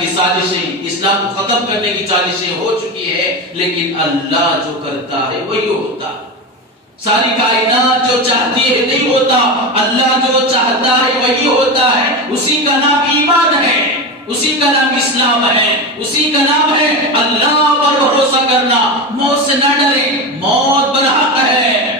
کی سازشیں، اسلام کو ختم کرنے کی سازشیں ہو چکی ہے، لیکن اللہ جو کرتا ہے وہی ہوتا ہے۔ ساری کائنات جو چاہتی ہے نہیں ہوتا، اللہ جو چاہتا ہے وہی ہوتا ہے۔ اسی کا نام ایمان ہے، اسی کا نام اسلام ہے، اسی کا نام ہے اللہ پر بھروسہ کرنا۔ موت سے نہ ڈریں، موت برحق ہے،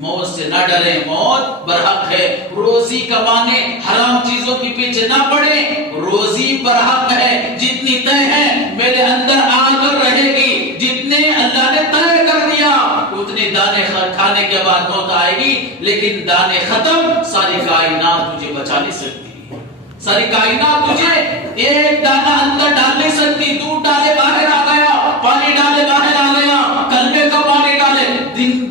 موت سے نہ ڈریں، موت برحق ہے۔ روزی کمانے حرام چیزوں کے پیچھے نہ پڑے، روزی برحق ہے، جتنی طے ہے میرے اندر آ کر رہے گی، جتنے اللہ نے طے کر دیا اتنے دانے کھانے کے بعد موت آئے گی، لیکن دانے ختم، ساری کائنات تجھے بچا نہیں سکتی، ساری کائنات تجھے ایک دانہ اندر ڈال نہیں سکتی۔ دودھ ڈالے باہر آ گیا، پانی ڈالے باہر آ گیا، کلمے کا پانی ڈالے۔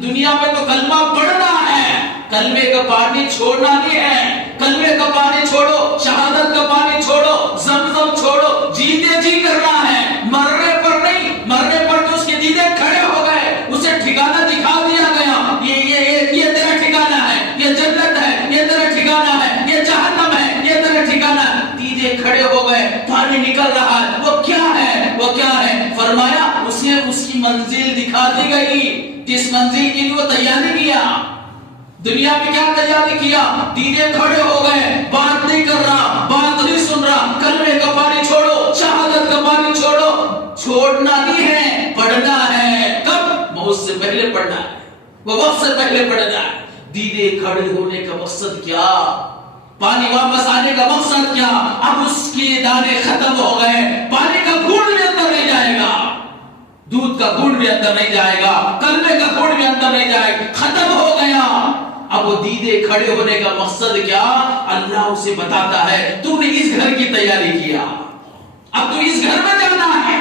دنیا میں تو کلمہ پڑھنا ہے، کلمے کا پانی چھوڑنا نہیں ہے۔ کلمے کا پانی چھوڑو، شہادت کا پانی چھوڑو، زمزم چھوڑو، جیتے جی کرنا ہے، مرنے پر نہیں۔ مرنے پر تو اس کے دیدے کھڑے ہو گئے، اسے ٹھکانہ دکھا دیا گیا، یہ تیرا ٹھکانہ ہے، یہ جنت ہے، یہ تیرا ٹھکانہ ہے، یہ جہنم ہے، یہ تیرا ٹھکانہ ہے۔ دیدے کھڑے ہو گئے، پانی نکل رہا ہے، وہ کیا ہے، وہ کیا ہے؟ فرمایا اسے اس کی منزل دکھا دی گئی، جس منزل کے لیے وہ تیاری کیا۔ دنیا میں کیا تیاری کیا؟ دیدے کھڑے ہو گئے، بات نہیں کر رہا، بات نہیں سن رہا، کلمے کا پانی چھوڑو، شہادت کا پانی چھوڑو۔ چھوڑنا نہیں ہے، پڑھنا ہے۔ کب؟ موت سے پہلے پڑھنا ہے، وہ وقت سے پہلے پڑھنا ہے۔ دیدے کھڑے ہونے کا مقصد کیا؟ پانی واپس آنے کا مقصد کیا؟ اب اس کے دانے ختم ہو گئے، پانی کا گھونٹ بھی اندر نہیں جائے گا، دودھ کا گھونٹ بھی اندر نہیں جائے گا، کلمے کا گھونٹ بھی اندر نہیں جائے گا، ختم ہو گیا۔ اب وہ دیدے کھڑے ہونے کا مقصد کیا؟ اللہ اسے بتاتا ہے تو نے اس گھر کی تیاری کیا، اب تو اس گھر میں جانا ہے۔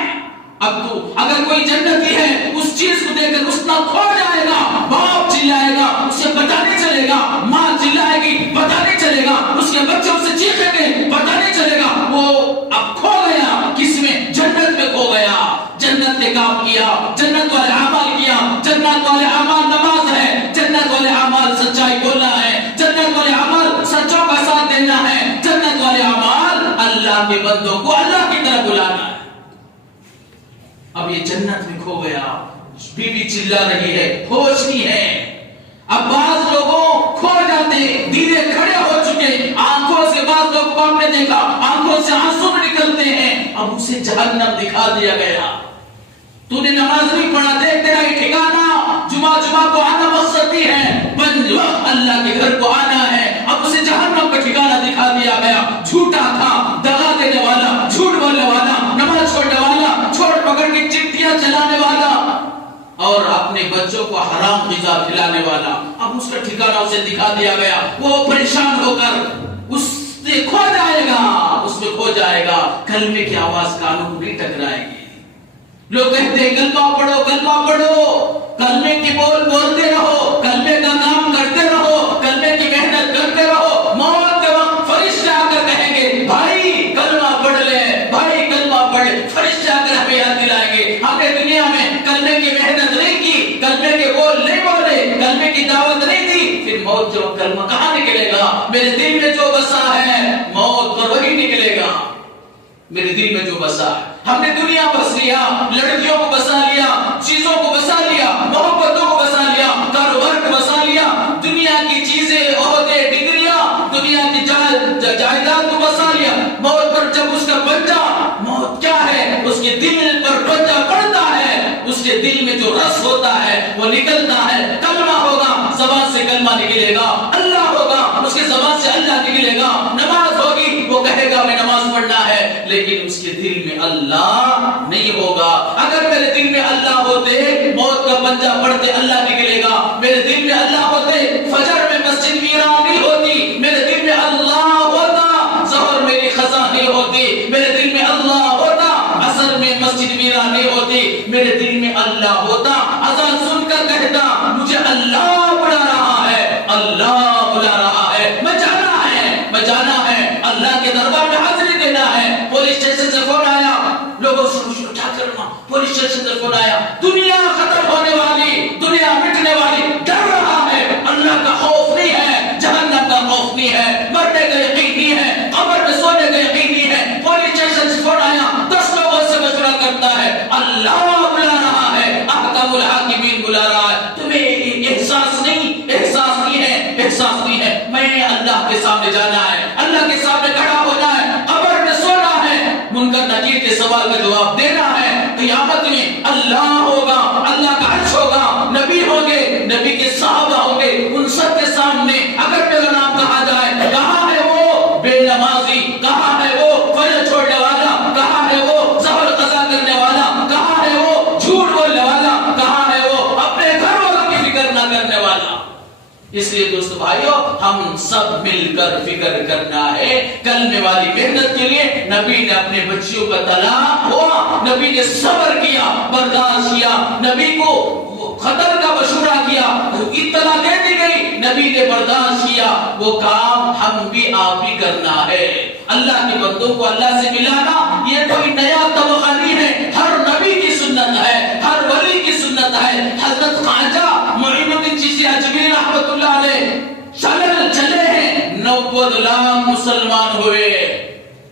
اب تو اگر کوئی جنتی ہے اس چیز کو دیکھ کر اس نہ کھو جائے گا، باپ چلائے گا اسے پتہ نہیں چلے گا، ماں چلائے گی پتہ نہیں چلے گا، اس کے بچے اسے چیخیں گے پتہ نہیں چلے گا، وہ اب کھو گیا۔ کس میں؟ جنت میں کھو گیا۔ جنت نے کام کیا، جنت والے اعمال کیا۔ جنت والے اعمال نماز ہے، جنت والے اعمال سچائی بولنا ہے، جنت والے اعمال سچوں کا ساتھ دینا ہے، جنت والے اعمال اللہ کے بندوں کو اللہ کی طرف بلانا ہے۔ اب یہ جنت میں کھو گیا، بیوی چلا رہی ہے، ہوش نہیں ہے۔ اب بعض لوگوں کھو جاتے، دیدے کھڑے ہو چکے، آنکھوں سے بعض لوگ کو ہم نے دیکھا آنکھوں سے آنسو نکلتے ہیں، اب اسے جہنم دکھا دیا گیا۔ تو نے نماز نہیں پڑھا، دیکھ تیرا ہی ٹھکانہ، جمعہ کو آنا مقصد ہی ہے، 5 وقت اللہ کے گھر کو آنا ہے۔ اب اسے جہنم کا ٹھکانہ دکھا دیا گیا۔ جھوٹا تھا، دغا دینے والا، جھوٹ بولنے والا، نماز چھوڑنے والا، چھوڑ پکڑ کی چٹیاں چلانے والا، اور اپنے بچوں کو حرام غذا کھلانے والا، اب اس کا ٹھکانہ اسے دکھا دیا گیا۔ وہ پریشان ہو کر اس سے کھو جائے گا، اس میں کھو جائے گا۔ کلمے کی آواز کانوں کو نہیں ٹکرائے گی۔ لوگ کہتے ہیں کلمہ پڑھو، کلمہ پڑھو، کلمے کی بول بولتے رہو، کلمے کا کام کرتے رہو، کلمے کی محنت کرتے رہو۔ موت کے وقت فرشتے آ کر کہیں گے بھائی کلمہ پڑھ لے، بھائی کلمہ پڑھ۔ فرشتے آ کر ہمیں یاد دلائیں گے ہم نے دنیا میں کلمے کی محنت نہیں کی، کلمے کے بول نہیں بولے، کلمے کی دعوت نہیں دی، پھر موت جو کلمہ کہاں نکلے گا؟ میرے دل میں جو بسا ہے موت پر وہی نکلے گا۔ میرے دل میں جو بسا ہے، ہم نے دنیا بس لیا، لڑکیوں کو بسا لیا، چیزوں کو بسا لیا، محبتوں کو بسا لیا، کاروبار کو بسا لیا، دنیا کی چیزیں، عہدے، ڈگریاں، دنیا کی جائیداد کو بسا لیا۔ موت پر جب اس کا پنجہ، موت کیا ہے؟ اس کے دل پر پنجہ پڑتا ہے، اس کے دل میں جو رس ہوتا ہے وہ نکلتا ہے۔ کلمہ ہوگا، زبان سے کلمہ نکلے گا، اللہ ہوگا، اس کے زبان سے اللہ نکلے گا، نماز ہوگی، وہ کہے گا میں نماز پڑھنا ہے، لیکن اس کے دل میں اللہ نہیں ہوگا۔ اگر میرے دل میں اللہ ہوتے، موت کا پنجہ پڑھتے اللہ نکلے گا۔ میرے دل میں اللہ ہوتے، فجر میں مسجد ویران نہیں ہوتی۔ میرے دل میں اللہ ہوتا، ظہر میری خزاں نہیں ہوتی۔ میرے دل میں اللہ ہوتا، عصر میں مسجد ویران نہیں ہوتی۔ میرے دل میں اللہ ہوتا، اذان سن کر کہتا مجھے اللہ بلا رہا ہے، اللہ بلا رہا ہے، میں جانا ہے، میں جانا ہے، اللہ کے دربار میں حاضری دینا ہے۔ پولیس اسٹیشن سے فون آیا، لوگوں سے اٹھا کرنا، پولیس اسٹیشن سے فون آیا، دنیا ختم ہونے والی، دنیا مٹنے والی، ڈر رہا ہے، اللہ کا خوف نہیں ہے، جہنم کا خوف نہیں ہے، مرنے کا یقین نہیں ہے، قبر میں سونے کا یقین نہیں ہے۔ پولیس اسٹیشن سے فون آیا، بے نمازی، کہاں ہے وہ فجر چھوڑنے والا، کہاں ہے وہ ظہر قضا کرنے والا، کہاں ہے وہ جھوٹ بولنے والا، کہاں ہے وہ اپنے گھر والوں کی فکر نہ کرنے والا. اس لیے دوست بھائیو، ہم سب مل کر فکر کرنا ہے کلمے والی محنت کے لیے. نبی نے اپنے بچیوں کا طلاق ہوا، نبی نے صبر کیا، برداشت کیا، نبی کو قتل کا مشورہ کیا، اطلاع دے دی گئی، نبی نے برداشت کیا. وہ کام ہم بھی آپ بھی کرنا ہے. اللہ کے بندوں کو اللہ سے ملانا یہ کوئی نیا طبقہ نہیں ہے، ہر نبی کی سنت ہے، ہر ولی کی سنت ہے. حضرت خواجہ معین الدین چشتی اجمیری رحمت اللہ علیہ چلے ہیں، 90 لاکھ مسلمان ہوئے.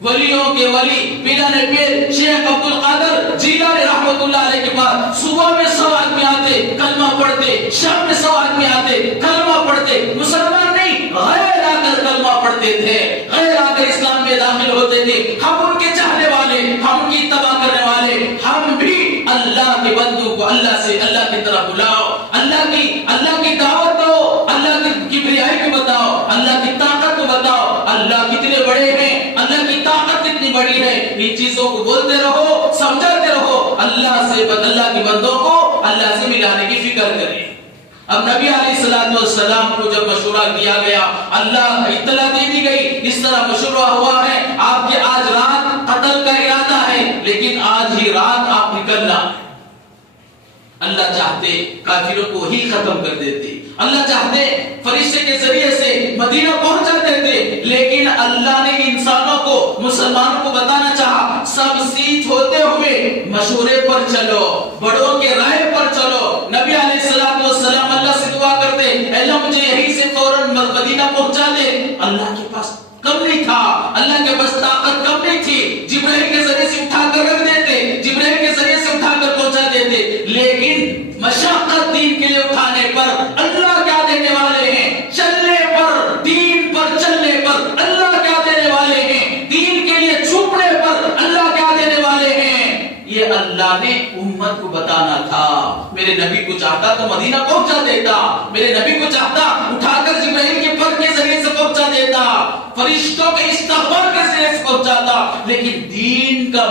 ولیوں کے ولی پیران پیر شیخ عبد القادر جیلانی رحمت اللہ علیہ کے پاس صبح میں 100 آدمی آتے کلمہ پڑھتے، شام میں 100 آدمی آتے کلمہ پڑھتے. مسلمان نہیں، غیر آ کر کلمہ پڑھتے تھے، غیر آ کر اسلام میں داخل ہوتے تھے. ہم ان کے چاہنے والے، ہم ان کی اتباع کرنے والے، ہم بھی اللہ کے بندوں کو اللہ کی طرف بلاؤ، اللہ کی دعوت دو، اللہ کی کبریائی کو بتاؤ، اللہ کی طاقت کو بتاؤ. اللہ کتنے بڑے ہیں، اللہ کی طاقت کتنی بڑی ہے، ان چیزوں کو بولتے رہو، سمجھاتے رہو. اللہ کے بندوں کو اللہ سے ملانے کی فکر کریں. اب نبی علیہ السلام کو جب مشورہ دیا گیا، اللہ اطلاع دے دی گئی، اس طرح مشورہ ہوا ہے، آپ کے آج رات قتل کا ارادہ ہے، لیکن آج ہی رات آپ نکلنا. اللہ چاہتے کافروں کو ہی ختم کر دیتے، اللہ چاہتے فرشتے کے ذریعے سے مدینہ پہنچا دیتے، لیکن اللہ نے انسانوں کو، مسلمانوں کو بتانا چاہا سب سیچ ہوتے ہوئے مشورے پر چلو، بڑوں کے رائے پر چلو. نبی علیہ السلام اللہ سے دعا کرتے، اے اللہ مجھے یہیں سے فوراً مدینہ پہنچا دے. اللہ کے پاس کم نہیں تھا، اللہ کے پاس طاقت کم نہیں تھی، جبرائیل کے ذریعے سے اٹھا کر رکھ دیتے، جبرائیل کے ذریعے سے اٹھا کر پہنچا دیتے. لیکن مشقت دین کے لیے اٹھانے پر اللہ کیا دینے والے ہیں؟ چلنے پر، دین پر چلنے پر اللہ کیا دینے والے ہیں؟ دین کے لیے چھپنے پر اللہ کیا دینے والے ہیں؟ یہ اللہ نے امت کو بتانا تھا. میرے نبی کو چاہتا تو مدینہ پہنچا دیتا، میرے نبی کو چاہتا اٹھا کر جبرائیل کے پر کے ذریعے سے پہنچا دیتا، فرشتوں کے استغفار کے ذریعے سے پہنچاتا. لیکن دین کا